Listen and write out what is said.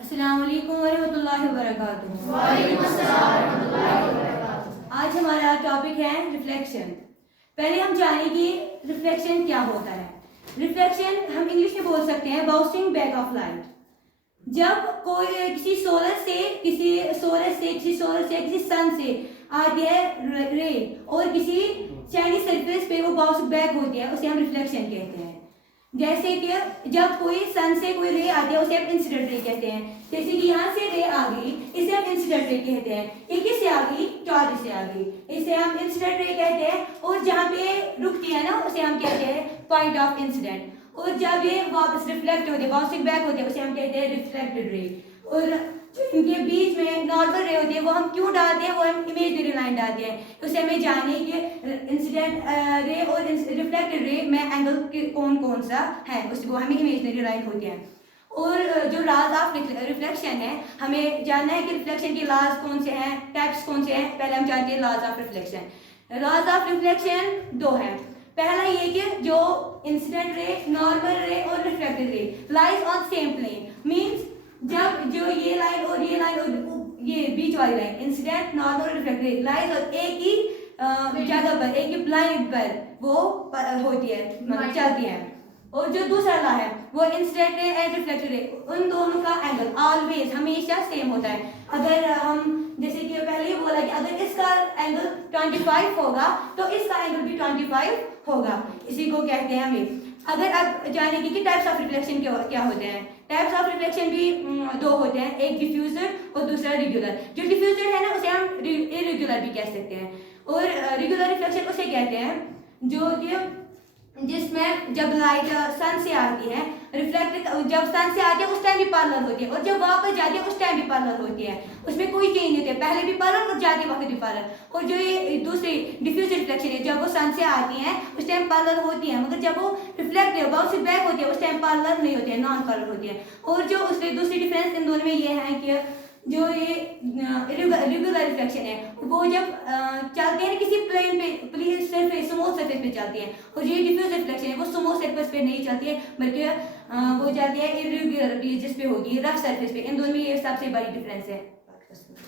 अस्सलाम वालेकुम वरहमतुल्लाहि वबरकातुहू। वालेकुम अस्सलाम वरहमतुल्लाहि वबरकातुहू। आज हमारा टॉपिक है रिफ्लेक्शन। पहले हम जानेंगे रिफ्लेक्शन क्या होता है। रिफ्लेक्शन हम इंग्लिश में बोल सकते हैं बाउंसिंग बैक ऑफ लाइट। जब कोई किसी सोलर से किसी सन से आती है रे और किसी चाइनीज सरफेस पे वो बाउंस बैक होती है, उसे हम रिफ्लेक्शन कहते हैं। जैसे कि जब कोई सन से कोई रे आती है उसे हम इंसिडेंट रे कहते हैं। जैसे कि यहाँ से रे आ गई, इसे हम इंसिडेंट रे कहते हैं। ये किससे आ गई? टॉर्च से आ गई, इसे हम इंसिडेंट रे कहते हैं। और जहाँ पे रुकती है ना, उसे हम कहते हैं पॉइंट ऑफ इंसिडेंट। और जब ये वापस रिफ्लेक्ट होती है, बाउंसिंग बैक होती है, उसे हम कहते हैं रिफ्लेक्टेड रे। और इनके बीच में नॉर्मल रे होती है, वो हम क्यों डालते हैं? वो हम इमेजनरी लाइन डालते हैं। उसे हमें जाने कि इंसिडेंट रे और रिफ्लेक्टेड रे में एंगल कौन कौन सा है, उसको हमें इमेजनरी लाइन होती है। और जो लॉज ऑफ रिफ्लेक्शन है, हमें जानना है कि रिफ्लेक्शन के लॉज कौन से हैं, टाइप्स कौन से हैं। पहले हम जानते हैं laws of reflection. Laws of reflection दो हैं। पहला ये कि जो इंसिडेंट रे, नॉर्मल रे और reflected ray lies on same plane, means जब जो ये लाइन और ये बीच वाली लाइन इंसिडेंट, नॉर्मल और रिफ्लेक्टेड लाइज और एक ही जगह पर, एक ही लाइन पर वो होती है, मतलब चलती है। और जो दूसरा ला है वो incident ray and reflected ray, उन दोनों का एंगल ऑलवेज हमेशा सेम होता है। अगर हम जैसे कि पहले ही बोला कि अगर इसका एंगल 25 होगा तो इसका एंगल भी 25 होगा। इसी को कहते हैं हमें। अगर आप जानेंगे कि टाइप्स ऑफ रिफ्लेक्शन क्या होते हैं। टाइप्स ऑफ रिफ्लेक्शन भी दो होते हैं, एक डिफ्यूजर और दूसरा रेगुलर। जो डिफ्यूजर है ना, उसे हम इरेगुलर भी कह सकते हैं। और रेगुलर रिफ्लेक्शन उसे कहते हैं जो कि जिसमें जब लाइट सन से आती है, रिफ्लेक्ट जब सन से आती है उस टाइम भी पैरेलल होती है, और जब वापस जाती है उस टाइम भी पैरेलल होती है। उसमें कोई चेंज नहीं होती है, पहले भी पैरेलल और जाते वक्त भी पैरेलल। और जो ये दूसरी डिफ्यूज रिफ्लेक्शन है, जब वो सन से आती है उस टाइम पैरेलल होती है, मगर जब वो रिफ्लेक्ट बाउंस बैक होती है उस टाइम पैरेलल नहीं होती है, नॉन पैरेलल होती है। और जो उससे दूसरी डिफरेंस इन दोनों में ये है कि जो ये रेगुलर रिफ्लेक्शन है वो जब चलते हैं किसी प्लेन पे, सरफेस, स्मूथ सरफेस पे चलती है। और जो डिफ्यूज रिफ्लेक्शन है वो स्मूथ सरफेस पे नहीं चलती है, बल्कि वो जाती है इरेगुलर जिस पे होगी, रफ सरफेस पे। इन दोनों में ये सबसे बड़ी डिफरेंस है।